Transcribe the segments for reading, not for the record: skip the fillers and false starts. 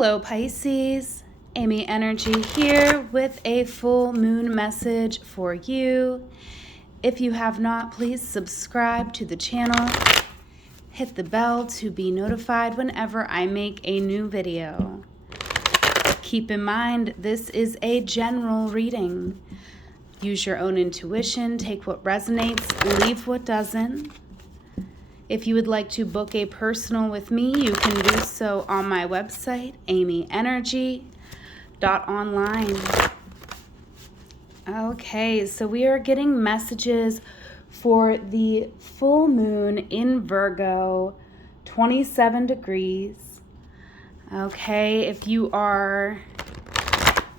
Hello Pisces, amyenergy here with a full moon message for you. If you have not, please subscribe to the channel. Hit the bell to be notified whenever I make a new video. Keep in mind, this is a general reading. Use your own intuition, take what resonates, leave what doesn't. If you would like to book a personal with me, you can do so on my website, amyenergy.online. Okay, so we are getting messages for the full moon in Virgo, 27 degrees. Okay, if you are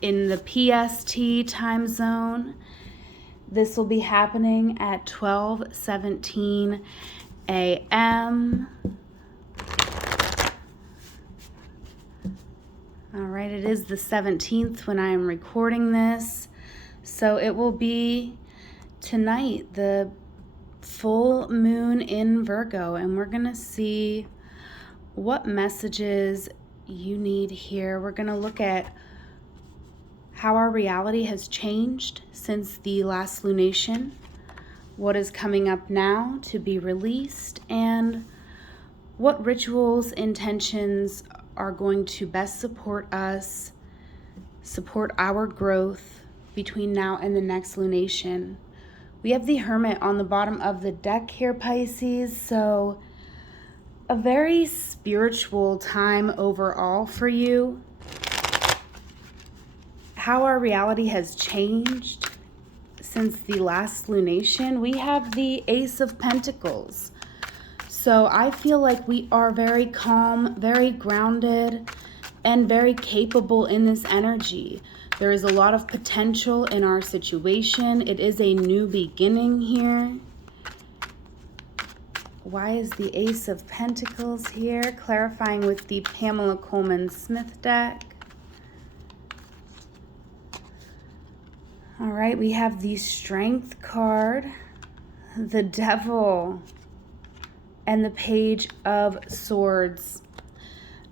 in the PST time zone, this will be happening at 12:17 a.m. All right, it is the 17th when I am recording this. So it will be tonight, the full moon in Virgo, and we're going to see what messages you need here. We're going to look at how our reality has changed since the last lunation, what is coming up now to be released, and what rituals, intentions are going to best support us, support our growth between now and the next lunation. We have the Hermit on the bottom of the deck here, Pisces, so a very spiritual time overall for you. How our reality has changed since the last lunation, we have the Ace of Pentacles. So I feel like we are very calm, very grounded, and very capable in this energy. There is a lot of potential in our situation. It is a new beginning here. Why is the Ace of Pentacles here? Clarifying with the Pamela Coleman Smith deck. All right, we have the Strength card, the Devil, and the Page of Swords.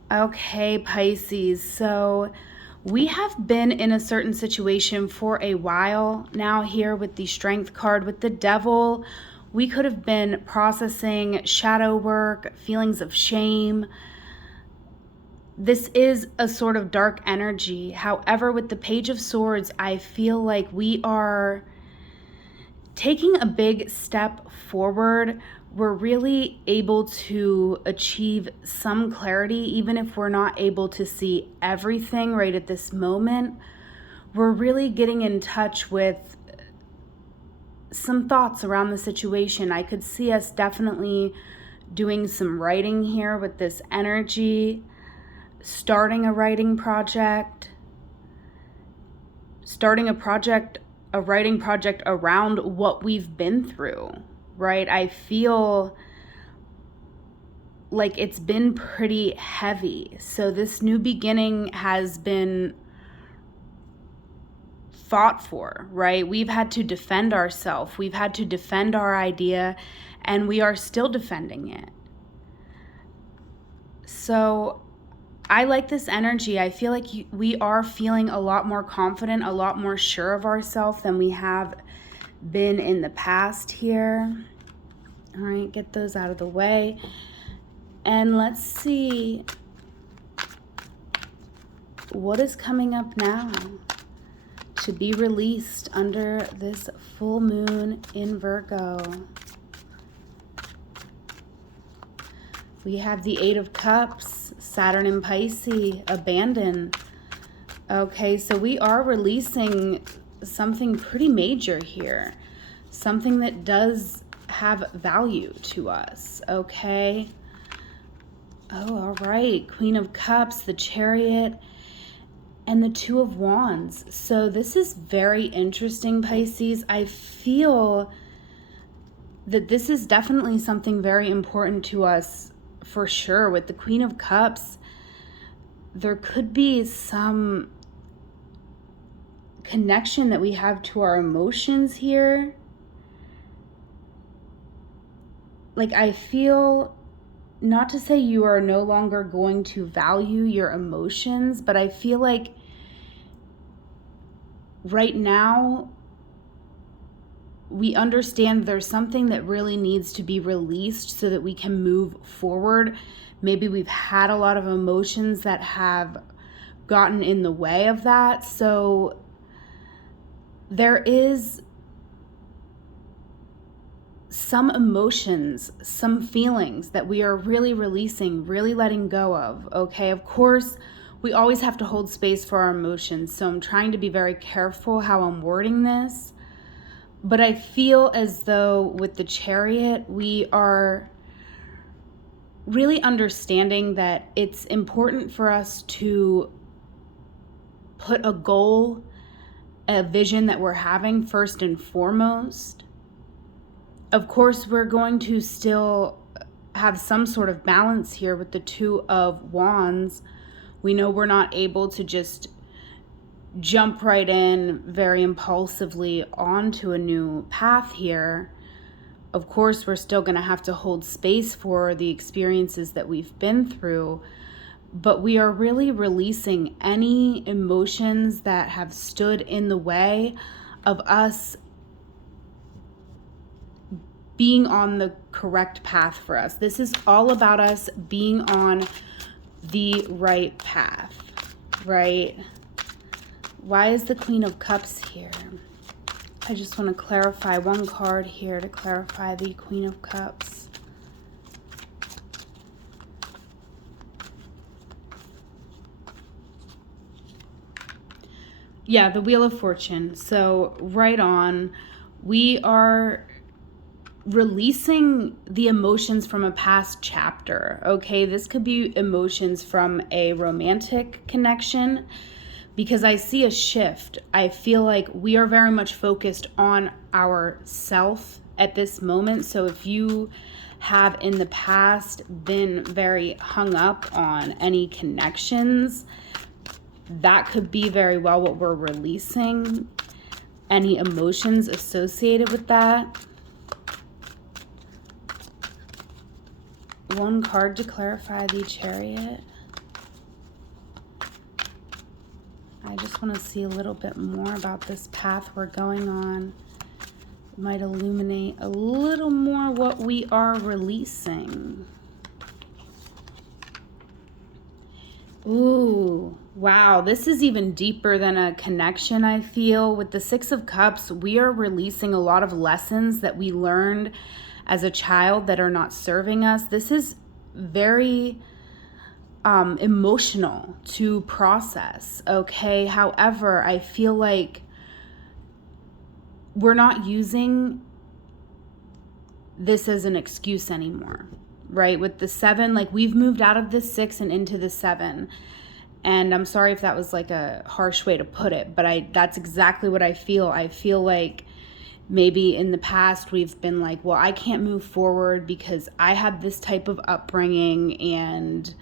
Okay, Pisces, so we have been in a certain situation for a while now here with the Strength card. With the Devil, we could have been processing shadow work, feelings of shame. This is a sort of dark energy. However, with the Page of Swords, I feel like we are taking a big step forward. We're really able to achieve some clarity, even if we're not able to see everything right at this moment. We're really getting in touch with some thoughts around the situation. I could see us definitely doing some writing here with this energy. Starting a writing project, a writing project around what we've been through, right? I feel like it's been pretty heavy. So this new beginning has been fought for, right? We've had to defend ourselves. We've had to defend our idea, and we are still defending it. So I like this energy. I feel like we are feeling a lot more confident, a lot more sure of ourselves than we have been in the past here. All right, get those out of the way. And let's see what is coming up now to be released under this full moon in Virgo. We have the Eight of Cups, Saturn in Pisces, abandon. Okay, so we are releasing something pretty major here. Something that does have value to us, okay? Oh, all right. Queen of Cups, the Chariot, and the Two of Wands. So this is very interesting, Pisces. I feel that this is definitely something very important to us. For sure, with the Queen of Cups, there could be some connection that we have to our emotions here. Like, I feel not to say you are no longer going to value your emotions, but I feel like right now we understand there's something that really needs to be released so that we can move forward. Maybe we've had a lot of emotions that have gotten in the way of that. So there is some emotions, some feelings that we are really releasing, really letting go of, okay? Of course, we always have to hold space for our emotions, so I'm trying to be very careful how I'm wording this. But I feel as though with the Chariot, we are really understanding that it's important for us to put a goal, a vision that we're having first and foremost. Of course, we're going to still have some sort of balance here with the Two of Wands. We know we're not able to just jump right in very impulsively onto a new path here. Of course, we're still going to have to hold space for the experiences that we've been through, but we are really releasing any emotions that have stood in the way of us being on the correct path for us. This is all about us being on the right path, right? Why is the Queen of Cups here? I just want to clarify one card here to clarify the Queen of Cups. Yeah, the Wheel of Fortune. So right on, we are releasing the emotions from a past chapter, okay? This could be emotions from a romantic connection, because I see a shift. I feel like we are very much focused on ourself at this moment. So if you have in the past been very hung up on any connections, that could be very well what we're releasing, any emotions associated with that. One card to clarify the Chariot. I just want to see a little bit more about this path we're going on. It might illuminate a little more what we are releasing. Ooh, wow. This is even deeper than a connection, I feel. With the Six of Cups, we are releasing a lot of lessons that we learned as a child that are not serving us. This is very emotional to process, okay? However, I feel like we're not using this as an excuse anymore, right? With the 7, like we've moved out of the 6 and into the 7. And I'm sorry if that was like a harsh way to put it, but that's exactly what I feel. I feel like maybe in the past we've been like, well, I can't move forward because I had this type of upbringing, and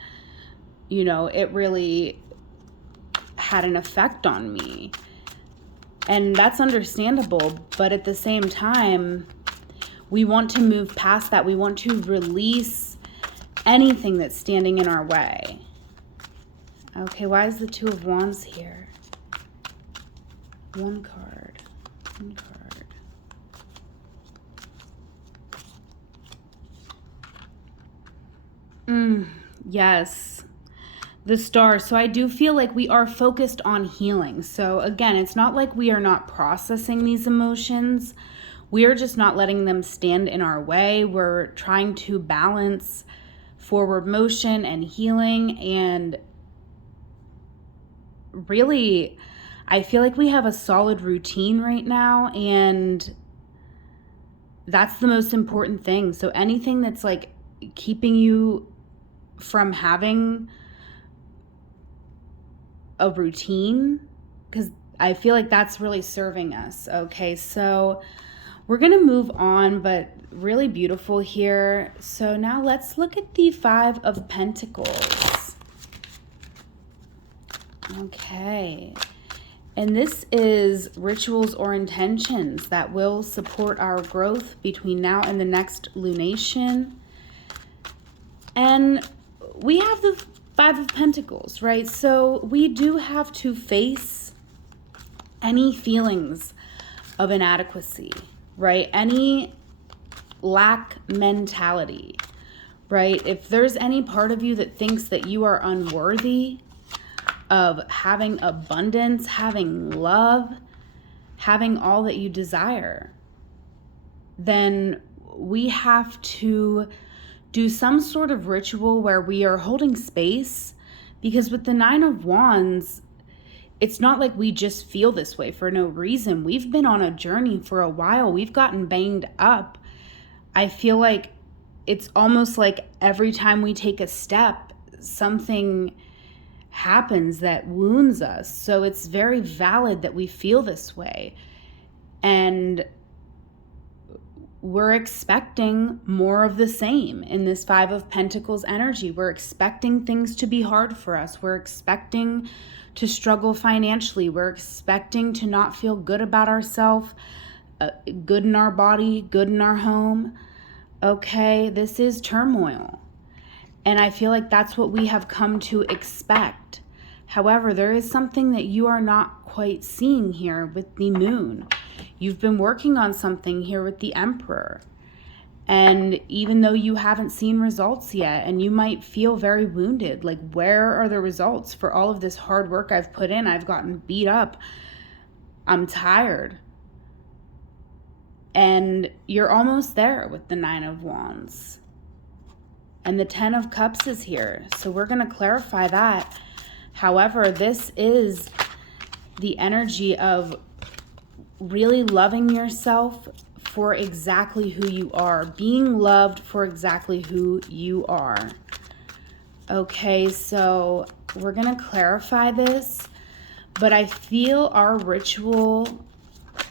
you know, it really had an effect on me. And that's understandable, but at the same time, we want to move past that. We want to release anything that's standing in our way. Okay, why is the Two of Wands here? One card. Yes. The Star. So I do feel like we are focused on healing. So again, it's not like we are not processing these emotions. We are just not letting them stand in our way. We're trying to balance forward motion and healing. And really, I feel like we have a solid routine right now, and that's the most important thing. So anything that's like keeping you from having a routine, because I feel like that's really serving us. Okay, so we're gonna move on, but really beautiful here. So now let's look at the Five of Pentacles. Okay, and this is rituals or intentions that will support our growth between now and the next lunation. And we have the Five of Pentacles, right? So we do have to face any feelings of inadequacy, right? Any lack mentality, right? If there's any part of you that thinks that you are unworthy of having abundance, having love, having all that you desire, then we have to do some sort of ritual where we are holding space, because with the Nine of Wands, it's not like we just feel this way for no reason. We've been on a journey for a while. We've gotten banged up. I feel like it's almost like every time we take a step, something happens that wounds us. So it's very valid that we feel this way. And we're expecting more of the same in this Five of Pentacles energy. We're expecting things to be hard for us. We're expecting to struggle financially. We're expecting to not feel good about ourselves, good in our body, good in our home. Okay, this is turmoil. And I feel like that's what we have come to expect. However, there is something that you are not quite seeing here with the moon. You've been working on something here with the Emperor. And even though you haven't seen results yet, and you might feel very wounded, like, where are the results for all of this hard work I've put in? I've gotten beat up. I'm tired. And you're almost there with the Nine of Wands. And the Ten of Cups is here. So we're going to clarify that. However, this is the energy of really loving yourself for exactly who you are. Being loved for exactly who you are. Okay, so we're going to clarify this. But I feel our ritual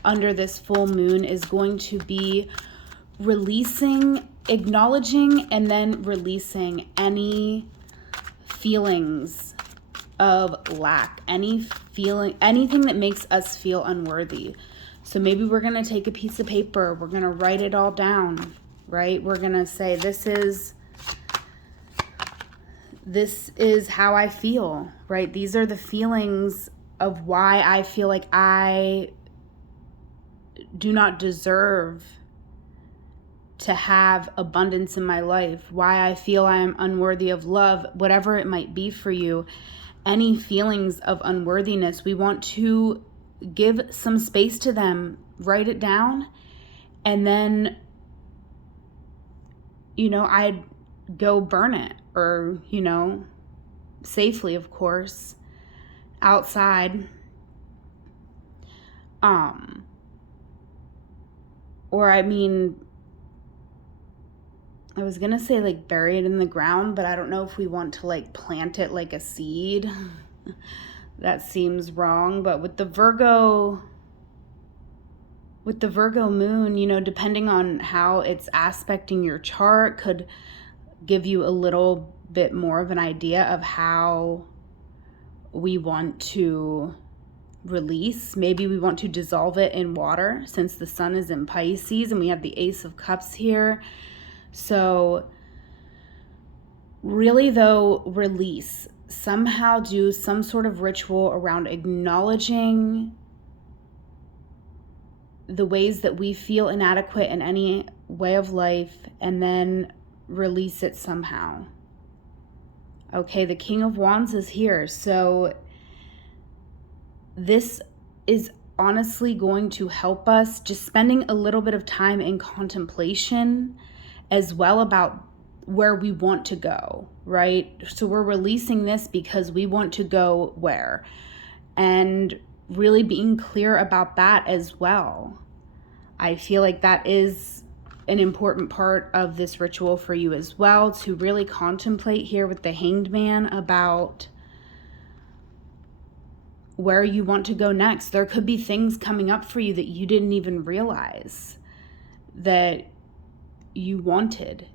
under this full moon is going to be releasing, acknowledging, and then releasing any feelings of lack, anything that makes us feel unworthy. So maybe we're going to take a piece of paper, we're going to write it all down, right? We're going to say, this is how I feel, right? These are the feelings of why I feel like I do not deserve to have abundance in my life, why I feel I am unworthy of love, whatever it might be for you. Any feelings of unworthiness, we want to give some space to them, write it down, and then, I'd go burn it, or, safely, of course, outside. Or I was going to say like bury it in the ground, but I don't know if we want to like plant it like a seed. That seems wrong. But with the Virgo moon, depending on how it's aspecting your chart, could give you a little bit more of an idea of how we want to release. Maybe we want to dissolve it in water, since the sun is in Pisces and we have the Ace of Cups here. So really though, release. Somehow do some sort of ritual around acknowledging the ways that we feel inadequate in any way of life, and then release it somehow. Okay, the King of Wands is here. So this is honestly going to help us, just spending a little bit of time in contemplation as well about where we want to go, right? So we're releasing this because we want to go where, and really being clear about that as well. I feel like that is an important part of this ritual for you as well, to really contemplate here with the Hanged Man about where you want to go next. There could be things coming up for you that you didn't even realize that you wanted.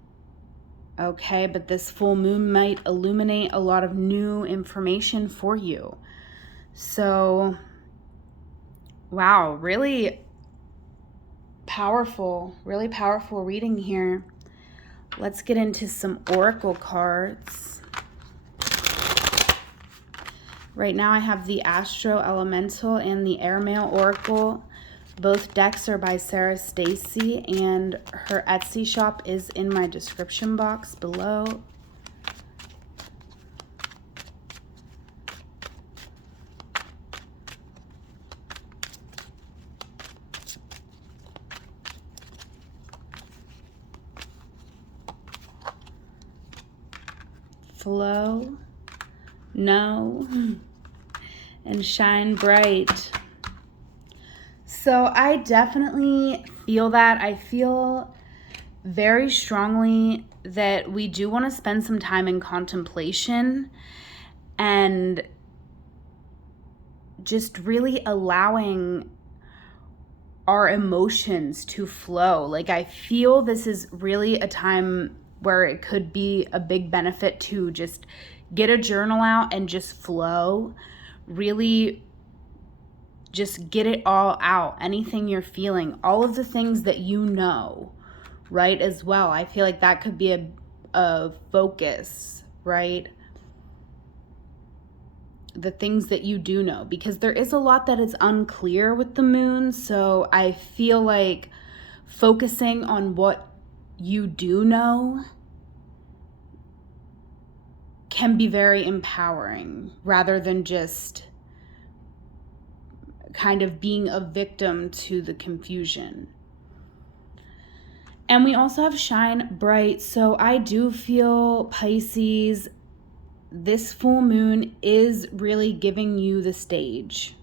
Okay, but this full moon might illuminate a lot of new information for you. So, wow, really powerful reading here. Let's get into some oracle cards. Right now I have the Astro Elemental and the Airmail Oracle. Both decks are by Sarah Stacy, and her Etsy shop is in my description box below. Flow, know, and shine bright. So I definitely feel that. I feel very strongly that we do want to spend some time in contemplation and just really allowing our emotions to flow. Like, I feel this is really a time where it could be a big benefit to just get a journal out and just flow. Really just get it all out. Anything you're feeling, all of the things that you know, right, as well. I feel like that could be a focus, right? The things that you do know, because there is a lot that is unclear with the moon. So I feel like focusing on what you do know can be very empowering, rather than just kind of being a victim to the confusion. And we also have shine bright. So I do feel, Pisces, this full moon is really giving you the stage.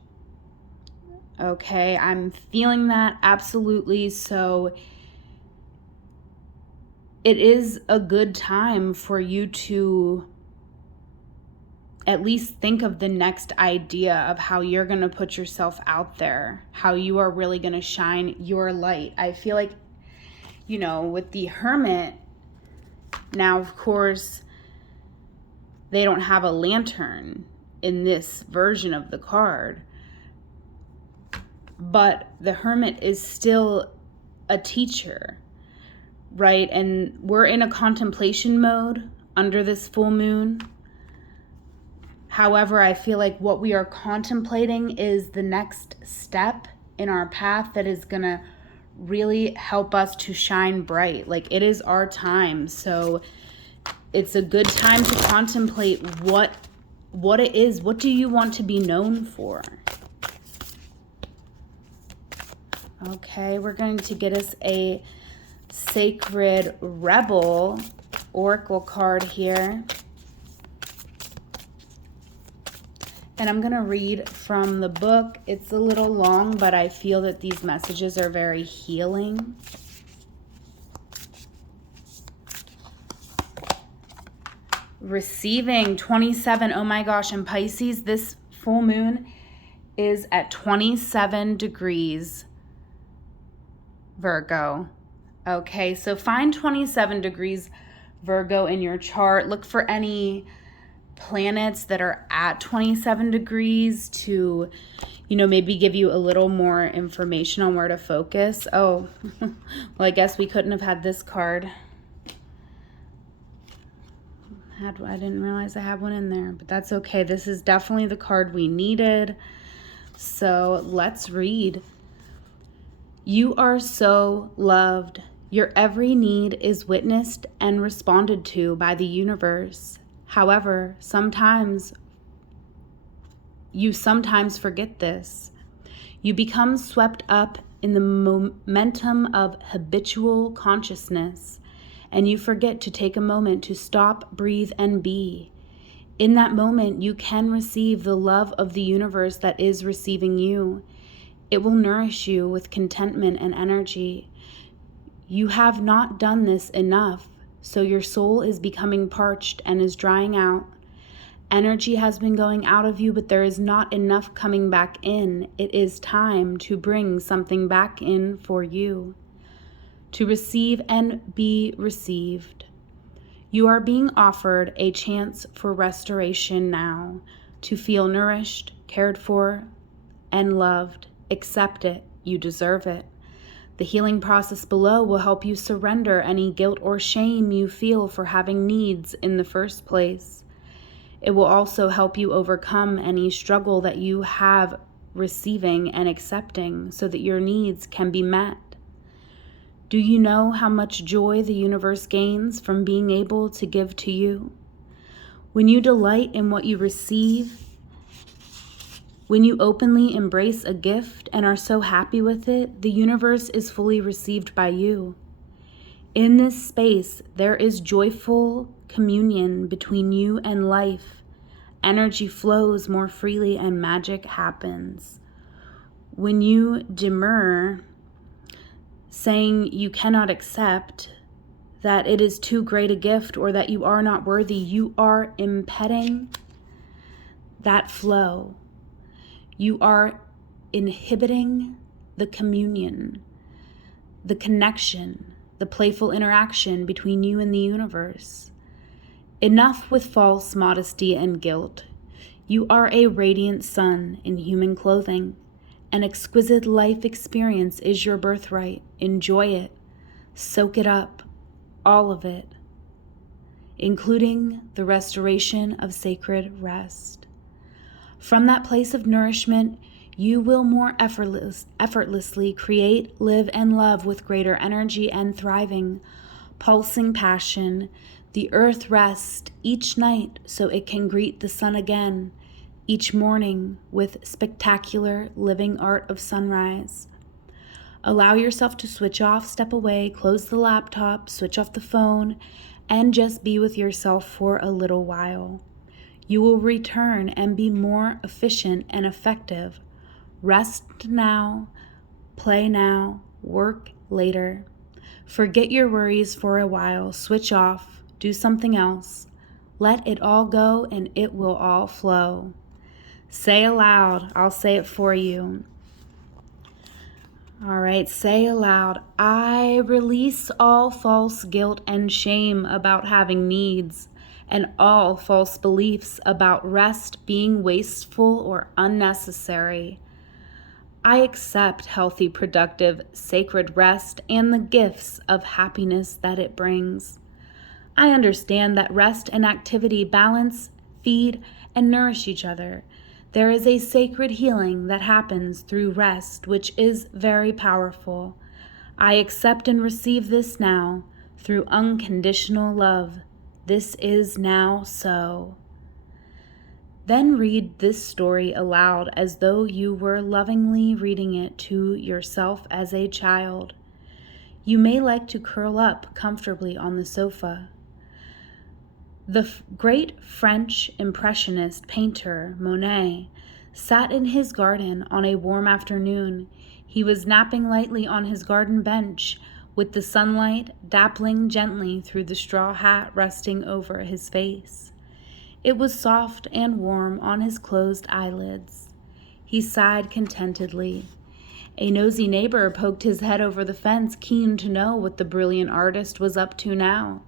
Okay, I'm feeling that absolutely. So it is a good time for you to at least think of the next idea of how you're going to put yourself out there, how you are really going to shine your light. I feel like, you know, with the Hermit, now, of course, they don't have a lantern in this version of the card, but the Hermit is still a teacher, right? And we're in a contemplation mode under this full moon. However, I feel like what we are contemplating is the next step in our path that is going to really help us to shine bright. Like, it is our time. So it's a good time to contemplate what it is. What do you want to be known for? Okay, we're going to get us a Sacred Rebel Oracle card here. And I'm going to read from the book. It's a little long, but I feel that these messages are very healing. Receiving 27. Oh my gosh. And Pisces, this full moon is at 27 degrees Virgo. Okay, so find 27 degrees Virgo in your chart. Look for any planets that are at 27 degrees to, you know, maybe give you a little more information on where to focus. Oh, well, I guess we couldn't have had this card. I didn't realize I had one in there, but that's okay. This is definitely the card we needed. So let's read. You are so loved. Your every need is witnessed and responded to by the universe. However, you sometimes forget this. You become swept up in the momentum of habitual consciousness, and you forget to take a moment to stop, breathe, and be. In that moment, you can receive the love of the universe that is receiving you. It will nourish you with contentment and energy. You have not done this enough, so your soul is becoming parched and is drying out. Energy has been going out of you, but there is not enough coming back in. It is time to bring something back in for you, to receive and be received. You are being offered a chance for restoration now, to feel nourished, cared for, and loved. Accept it. You deserve it. The healing process below will help you surrender any guilt or shame you feel for having needs in the first place. It will also help you overcome any struggle that you have receiving and accepting so that your needs can be met. Do you know how much joy the universe gains from being able to give to you? When you delight in what you receive, when you openly embrace a gift and are so happy with it, the universe is fully received by you. In this space, there is joyful communion between you and life. Energy flows more freely and magic happens. When you demur, saying you cannot accept, that it is too great a gift or that you are not worthy, you are impeding that flow. You are inhibiting the communion, the connection, the playful interaction between you and the universe. Enough with false modesty and guilt. You are a radiant sun in human clothing. An exquisite life experience is your birthright. Enjoy it. Soak it up. All of it. Including the restoration of sacred rest. From that place of nourishment, you will more effortlessly create, live, and love with greater energy and thriving, pulsing passion. The earth rests each night so it can greet the sun again, each morning with spectacular living art of sunrise. Allow yourself to switch off, step away, close the laptop, switch off the phone, and just be with yourself for a little while. You will return and be more efficient and effective. Rest now, play now, work later. Forget your worries for a while, switch off, do something else. Let it all go and it will all flow. Say aloud, I'll say it for you. All right, say aloud, I release all false guilt and shame about having needs, and all false beliefs about rest being wasteful or unnecessary. I accept healthy, productive, sacred rest and the gifts of happiness that it brings. I understand that rest and activity balance, feed, and nourish each other. There is a sacred healing that happens through rest, which is very powerful. I accept and receive this now through unconditional love. This is now so. Then read this story aloud as though you were lovingly reading it to yourself as a child. You may like to curl up comfortably on the sofa. The great French Impressionist painter Monet sat in his garden on a warm afternoon. He was napping lightly on his garden bench, with the sunlight dappling gently through the straw hat resting over his face. It was soft and warm on his closed eyelids. He sighed contentedly. A nosy neighbor poked his head over the fence, keen to know what the brilliant artist was up to now.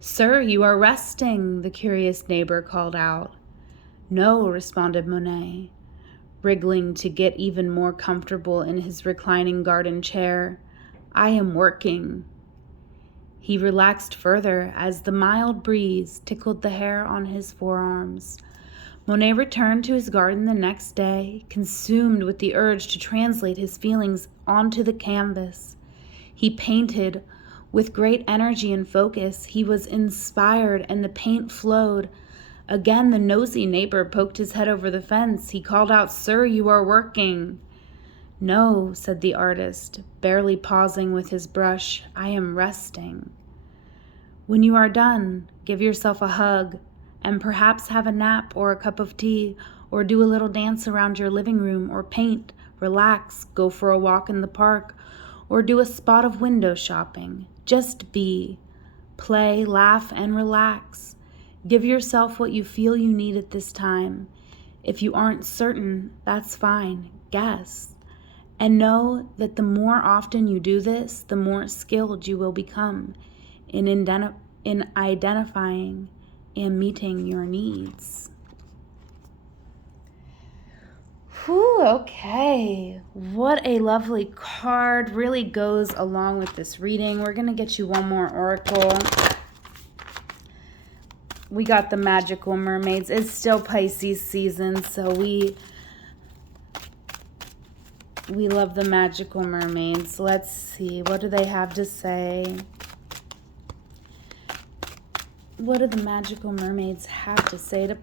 "Sir, you are resting," the curious neighbor called out. "No," responded Monet, wriggling to get even more comfortable in his reclining garden chair. "I am working." He relaxed further as the mild breeze tickled the hair on his forearms. Monet returned to his garden the next day, consumed with the urge to translate his feelings onto the canvas. He painted with great energy and focus. He was inspired and the paint flowed. Again, the nosy neighbor poked his head over the fence. He called out, "Sir, you are working." "No," said the artist, barely pausing with his brush. "I am resting." When you are done, give yourself a hug and perhaps have a nap or a cup of tea or do a little dance around your living room or paint, relax, go for a walk in the park or do a spot of window shopping. Just be, play, laugh, and relax. Give yourself what you feel you need at this time. If you aren't certain, that's fine. Guess. And know that the more often you do this, the more skilled you will become in identifying and meeting your needs. Whew, okay. What a lovely card. Really goes along with this reading. We're going to get you one more oracle. We got the magical mermaids. It's still Pisces season, so we love the magical mermaids. Let's see. What do they have to say? What do the magical mermaids have to say to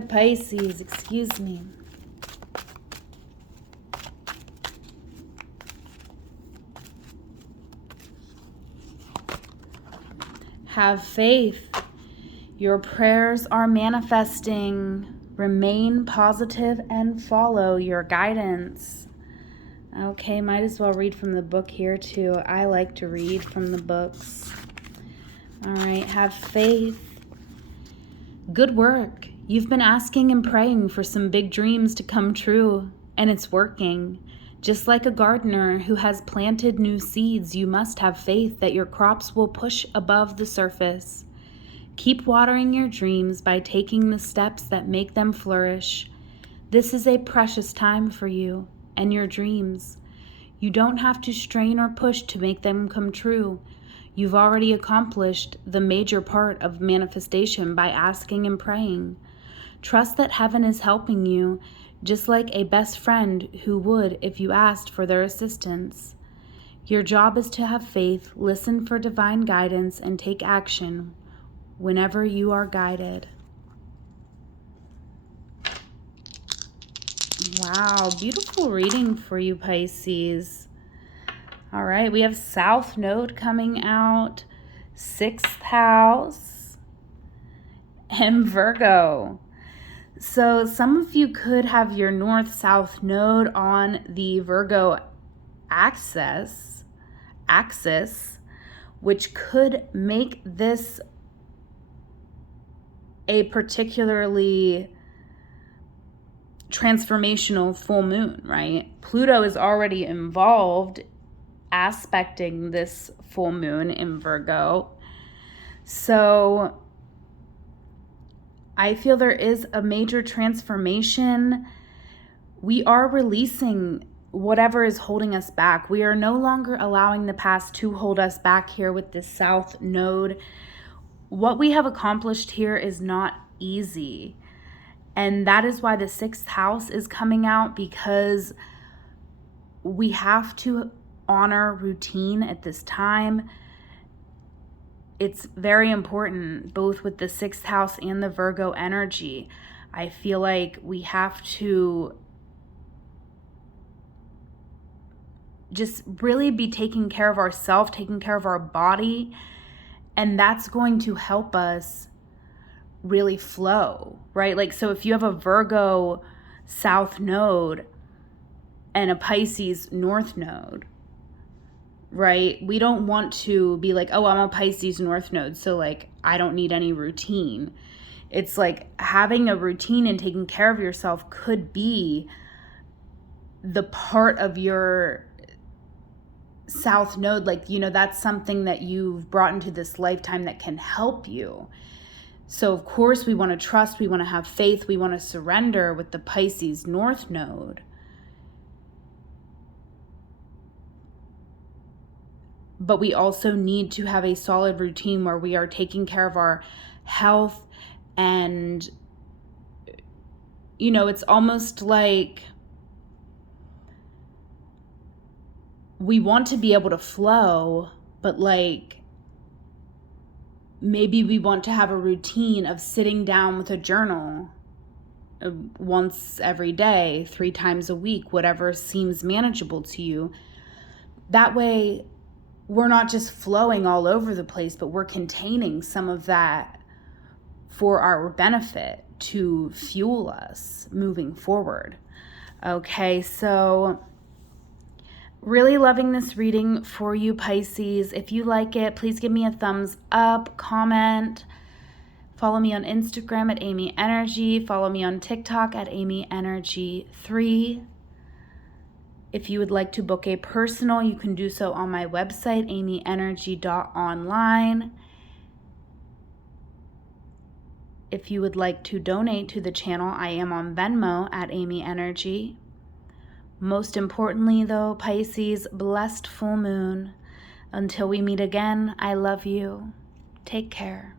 Pisces? Excuse me. Have faith. Your prayers are manifesting. Remain positive and follow your guidance. Okay, might as well read from the book here too. I like to read from the books. All right, have faith. Good work. You've been asking and praying for some big dreams to come true, and it's working. Just like a gardener who has planted new seeds, you must have faith that your crops will push above the surface. Keep watering your dreams by taking the steps that make them flourish. This is a precious time for you and your dreams. You don't have to strain or push to make them come true. You've already accomplished the major part of manifestation by asking and praying. Trust that heaven is helping you, just like a best friend who would if you asked for their assistance. Your job is to have faith, listen for divine guidance, and take action whenever you are guided. Wow, beautiful reading for you, Pisces. All right, we have South Node coming out, 6th house, and Virgo. So some of you could have your North-South Node on the Virgo axis, which could make this a particularly transformational full moon, right? Pluto is already involved aspecting this full moon in Virgo. So I feel there is a major transformation. We are releasing whatever is holding us back. We are no longer allowing the past to hold us back here with this South Node. What we have accomplished here is not easy. And that is why the 6th house is coming out, because we have to honor routine at this time. It's very important, both with the 6th house and the Virgo energy. I feel like we have to just really be taking care of ourselves, taking care of our body, and that's going to help us really flow, right? Like, so if you have a Virgo South Node and a Pisces North Node, right? We don't want to be like, oh, I'm a Pisces North Node, so like I don't need any routine. It's like having a routine and taking care of yourself could be the part of your South Node. Like, you know, that's something that you've brought into this lifetime that can help you. So of course we want to trust, we want to have faith, we want to surrender with the Pisces North Node. But we also need to have a solid routine where we are taking care of our health. And, you know, it's almost like we want to be able to flow, but like maybe we want to have a routine of sitting down with a journal once every day, 3 times a week, whatever seems manageable to you. That way, we're not just flowing all over the place, but we're containing some of that for our benefit to fuel us moving forward. Okay, so really loving this reading for you, Pisces. If you like it, please give me a thumbs up, comment. Follow me on Instagram at amyenergy. Follow me on TikTok at amyenergy3. If you would like to book a personal, you can do so on my website, amyenergy.online. If you would like to donate to the channel, I am on Venmo at amyenergy. Most importantly, though, Pisces, blessed full moon. Until we meet again, I love you. Take care.